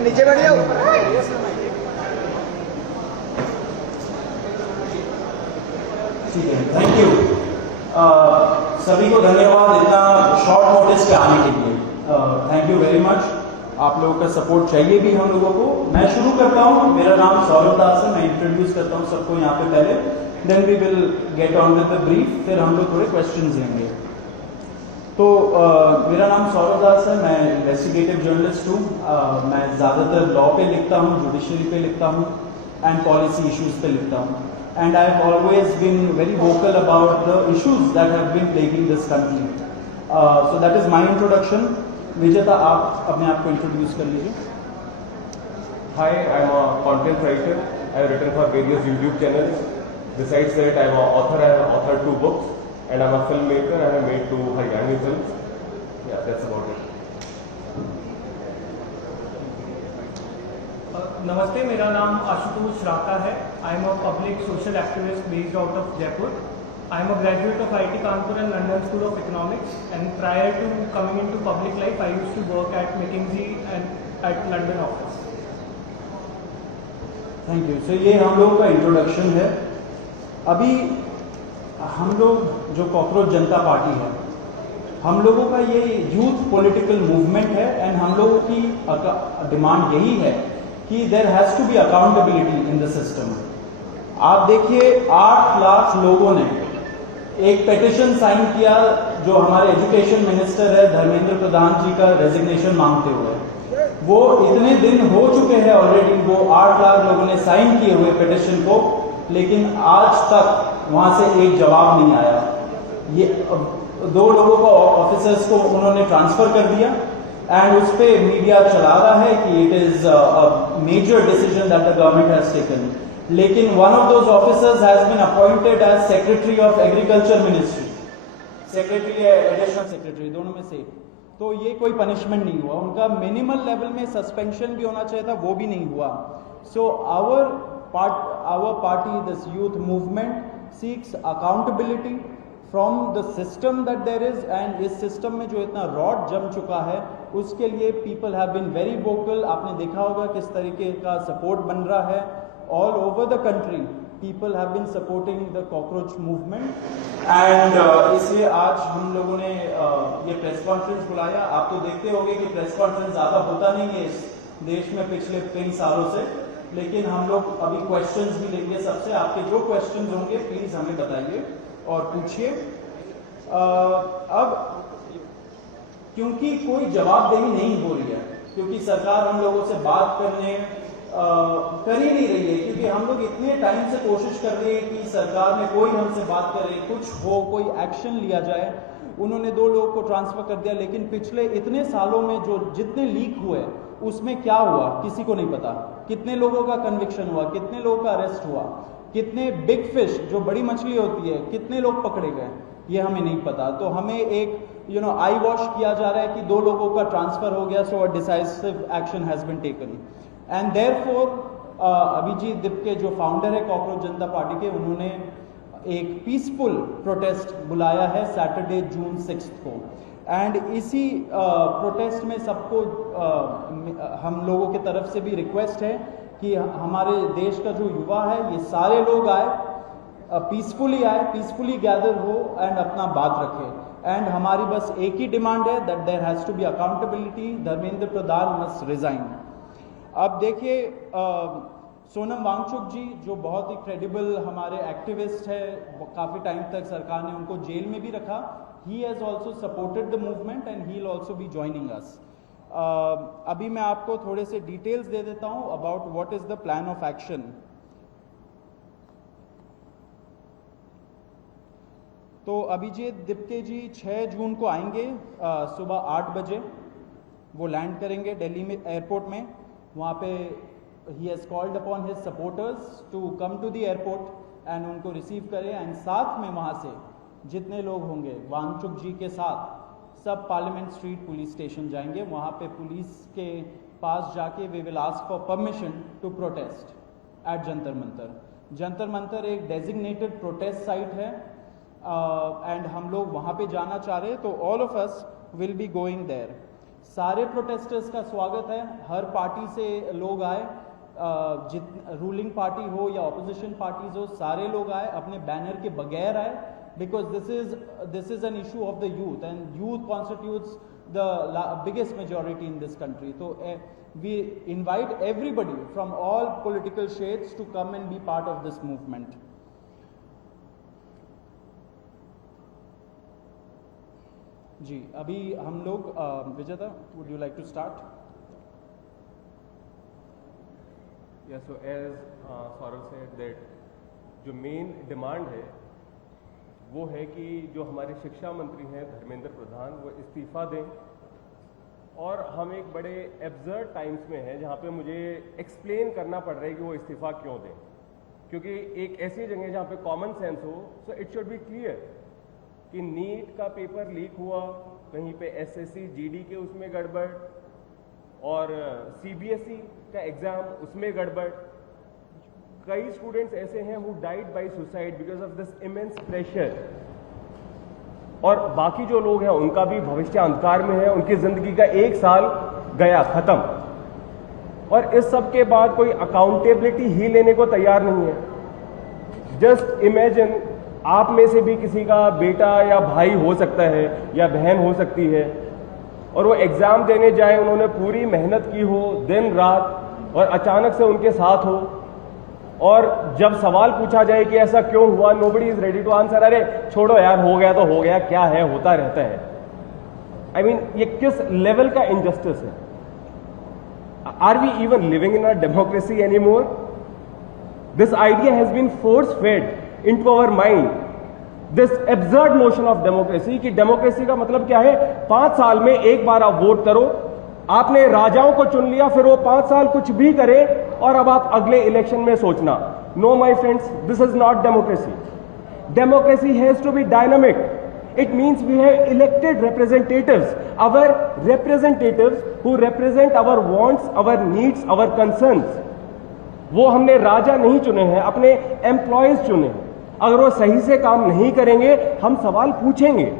नीचे बैठ जाओ। ठीक है, थैंक यू। सभी को धन्यवाद इतना शॉर्ट नोटिस पे आने के लिए। Thank you very much. आप लोगों का सपोर्ट चाहिए भी हम लोगों को। मैं शुरू करता हूँ। मेरा नाम सौरभ दास है। मैं इंट्रोड्यूस करता हूँ सबको यहाँ पे पहले, then we will get on with the brief, फिर हम लोग थोड़े क्वेश्चंस लेंगे। तो मेरा नाम सौरभ दास है। मैं इन्वेस्टिगेटिव जर्नलिस्ट हूँ। मैं ज़्यादातर लॉ पे लिखता हूँ, जुडिशरी पे लिखता हूँ एंड पॉलिसी इश्यूज पे लिखता हूँ। And I have always been very vocal about the issues that have been plaguing this country. So that is my introduction. Vijeta, आप अपने आप को इंट्रोड्यूस कर लीजिए। Hi, I'm a content writer. I have written for various YouTube channels. Besides that, I'm an author. I have authored 2 books. And I'm a filmmaker. I have made 2 Haryani films. Yeah, that's about it. नमस्ते, मेरा नाम आशुतोष राका है। I am a public social activist based out of Jaipur. I am a graduate of IIT Kanpur and London school of economics, and prior to coming into public life I used to work at McKinsey and at London office. Thank you. So ये हम लोगों का introduction है। अभी हम लोग जो cockroach जनता party है, हम लोगों का ये यूथ पॉलिटिकल मूवमेंट है एंड हम लोगों की डिमांड यही है कि there has to be accountability in the system. आप देखिए 8 लाख लोगों ने एक पेटिशन साइन किया जो हमारे एजुकेशन मिनिस्टर है धर्मेंद्र प्रधान जी का रेजिग्नेशन मांगते हुए। वो इतने दिन हो चुके हैं ऑलरेडी, वो 8 लाख लोगों ने साइन किए हुए पेटिशन को, लेकिन आज तक वहां से एक जवाब नहीं आया। ये 2 लोगों को ऑफिसर्स को उन्होंने ट्रांसफर कर दिया एंड उस पे मीडिया चला रहा है कि it is a major decision that the government has taken. लेकिन one of those officers has been appointed as secretary of agriculture ministry, secretary या एडिशनल सेक्रेटरी, दोनों में से। तो ये कोई पनिशमेंट नहीं हुआ उनका। मिनिमल लेवल में सस्पेंशन भी होना चाहिए था, वो भी नहीं हुआ। So our party, this youth movement seeks accountability from the system that there is, and इस सिस्टम में जो इतना रॉड जम चुका है उसके लिए people have been very vocal। आपने देखा होगा किस तरीके का सपोर्ट बन रहा है all over the country। people have been supporting the cockroach movement and इसलिए आज हम लोगों ने ये प्रेस कॉन्फ्रेंस बुलाया। आप तो देखते होंगे कि प्रेस कॉन्फ्रेंस ज़्यादा होता नहीं है इस देश में पिछले कई सालों से, लेकिन हम लोग अभी क्वेश्चंस भी लेंगे सबसे। आपके जो क्वेश्चंस होंगे प्लीज हमें बताइए और पूछिए। अब क्योंकि कोई जवाबदेही नहीं हो रही है, क्योंकि सरकार हम लोगों से बात करने कर ही नहीं रही है, क्योंकि हम लोग इतने टाइम से कोशिश कर रहे हैं कि सरकार में कोई हमसे बात करे, कुछ हो, कोई एक्शन लिया जाए। उन्होंने 2 लोगों को ट्रांसफर कर दिया, लेकिन पिछले इतने सालों में जो जितने लीक हुए उसमें क्या हुआ किसी को नहीं पता। कितने लोगों का कन्विक्शन हुआ, कितने लोगों का अरेस्ट हुआ, कितने बिग फिश जो बड़ी मछली होती है कितने लोग पकड़े गए, ये हमें नहीं पता। तो हमें एक आई वॉश किया जा रहा है कि 2 लोगों का ट्रांसफर हो गया, so a decisive action has been taken. And therefore Abhijit Dipke जो फाउंडर है कॉकरोच जनता पार्टी के, उन्होंने एक पीसफुल प्रोटेस्ट बुलाया है सैटरडे जून 6 को। एंड इसी प्रोटेस्ट में सबको हम लोगों की तरफ से भी रिक्वेस्ट है कि हमारे देश का जो युवा है ये सारे लोग आए, पीसफुली आए, पीसफुली गैदर हो एंड अपना बात रखे। एंड हमारी बस एक ही डिमांड है that there has to be accountability, Dharmendra Pradhan must resign. अब देखिए सोनम वांगचुक जी जो बहुत ही क्रेडिबल हमारे एक्टिविस्ट है, काफ़ी टाइम तक सरकार ने उनको जेल में भी रखा। He has also supported the movement and he will also be joining us. अभी मैं आपको थोड़े से डिटेल्स दे देता हूँ about what is the plan of action. तो अभिजीत दिप्के जी 6 जून को आएंगे सुबह 8 बजे। वो लैंड करेंगे दिल्ली में एयरपोर्ट में। वहाँ पे ही has called upon his supporters to come to the airport and उनको रिसीव करें। एंड साथ में वहाँ से जितने लोग होंगे वांगचुक जी के साथ सब पार्लियामेंट स्ट्रीट पुलिस स्टेशन जाएंगे। वहाँ पे पुलिस के पास जाके we will ask for permission to protest at Jantar Mantar. Jantar Mantar एक डेजिग्नेटेड प्रोटेस्ट साइट है एंड हम लोग वहाँ पे जाना चाह रहे हैं, तो all of us will be going there. सारे प्रोटेस्टर्स का स्वागत है, हर पार्टी से लोग आए, रूलिंग पार्टी हो या ऑपोजिशन पार्टीज हो, सारे लोग आए, अपने बैनर के बगैर आए, because this is an issue of the youth and youth constitutes the biggest majority in this country. तो we invite everybody from all political shades to come and be part of this movement. जी अभी हम लोग Vijeta, would you like to start? Yeah, so as Saurav said that जो main demand है वो है कि जो हमारे शिक्षा मंत्री हैं धर्मेंद्र प्रधान वो इस्तीफा दें। और हम एक बड़े एब्सर्ड टाइम्स में हैं जहाँ पे मुझे एक्सप्लेन करना पड़ रहा है कि वो इस्तीफा क्यों दें, क्योंकि एक ऐसी जगह जहाँ पे कॉमन सेंस हो, so it should be clear कि नीट का पेपर लीक हुआ, कहीं पे एसएससी जीडी के उसमें गड़बड़ और सीबीएसई का एग्जाम उसमें गड़बड़। कई स्टूडेंट्स ऐसे हैं who died by suicide because of this immense pressure, और बाकी जो लोग हैं उनका भी भविष्य अंधकार में है, उनकी जिंदगी का 1 साल गया खत्म, और इस सब के बाद कोई अकाउंटेबिलिटी ही लेने को तैयार नहीं है। जस्ट इमेजिन आप में से भी किसी का बेटा या भाई हो सकता है या बहन हो सकती है, और वो एग्जाम देने जाए, उन्होंने पूरी मेहनत की हो दिन रात, और अचानक से उनके साथ हो, और जब सवाल पूछा जाए कि ऐसा क्यों हुआ, nobody is ready to answer. अरे छोड़ो यार, हो गया तो हो गया, क्या है, होता रहता है। आई मीन ये किस लेवल का इनजस्टिस है? Are we even living in a democracy any more? This idea has been force fed into our mind, this absurd notion of democracy कि डेमोक्रेसी का मतलब क्या है? 5 साल में एक बार आप वोट करो, आपने राजाओं को चुन लिया, फिर वो 5 साल कुछ भी करे और अब आप अगले इलेक्शन में सोचना। No my friends, this is not democracy. Democracy has to be dynamic. It means we have elected representatives, our representatives who represent our wants, our needs, our concerns। वो हमने राजा नहीं चुने हैं, अपने एम्प्लॉयज चुने हैं। अगर वो सही से काम नहीं करेंगे, हम सवाल पूछेंगे।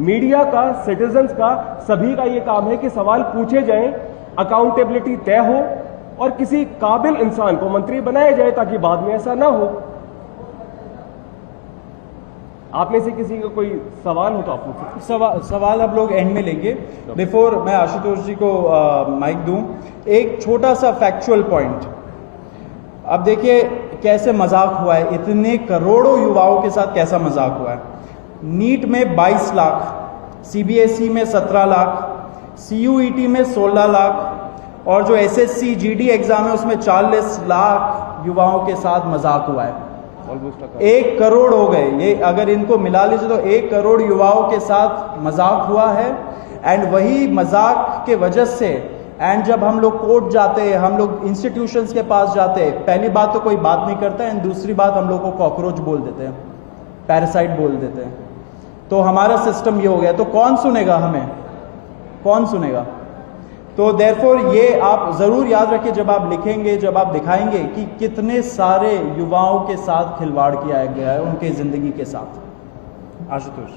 मीडिया का, सिटीजन्स का, सभी का ये काम है कि सवाल पूछे जाएं, अकाउंटेबिलिटी तय हो और किसी काबिल इंसान को मंत्री बनाया जाए ताकि बाद में ऐसा ना हो। आप में से किसी का कोई सवाल हो तो आप पूछें। सवाल आप लोग एंड में लेंगे। बिफोर मैं आशुतोष जी को माइक दूं, एक छोटा सा फैक्चुअल पॉइंट। अब देखिए कैसे मजाक हुआ है, इतने करोड़ों युवाओं के साथ कैसा मजाक हुआ है। नीट में 22 लाख, सीबीएसई में 17 लाख, सीयूईटी में 16 लाख, और जो एसएससी जीडी एग्जाम है उसमें 40 लाख युवाओं के साथ मजाक हुआ है। 1 करोड़ हो गए ये, अगर इनको मिला लीजिए तो 1 करोड़ युवाओं के साथ मजाक हुआ है। एंड वही मजाक के वजह से एंड जब हम लोग कोर्ट जाते हैं, हम लोग इंस्टीट्यूशंस के पास जाते हैं, पहली बात तो कोई बात नहीं करता है, एंड दूसरी बात हम लोग को कॉकरोच बोल देते हैं, पैरासाइट बोल देते हैं। तो हमारा सिस्टम ये हो गया, तो कौन सुनेगा हमें, कौन सुनेगा? तो देयरफॉर ये आप जरूर याद रखिए जब आप लिखेंगे, जब आप दिखाएंगे कि कितने सारे युवाओं के साथ खिलवाड़ किया गया है उनके जिंदगी के साथ। आशुतोष।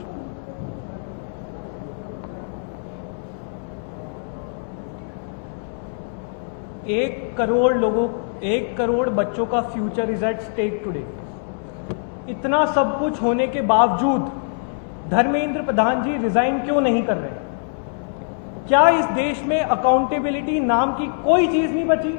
1 करोड़ बच्चों का future is at stake today. इतना सब कुछ होने के बावजूद धर्मेंद्र प्रधान जी रिजाइन क्यों नहीं कर रहे? क्या इस देश में अकाउंटेबिलिटी नाम की कोई चीज नहीं बची?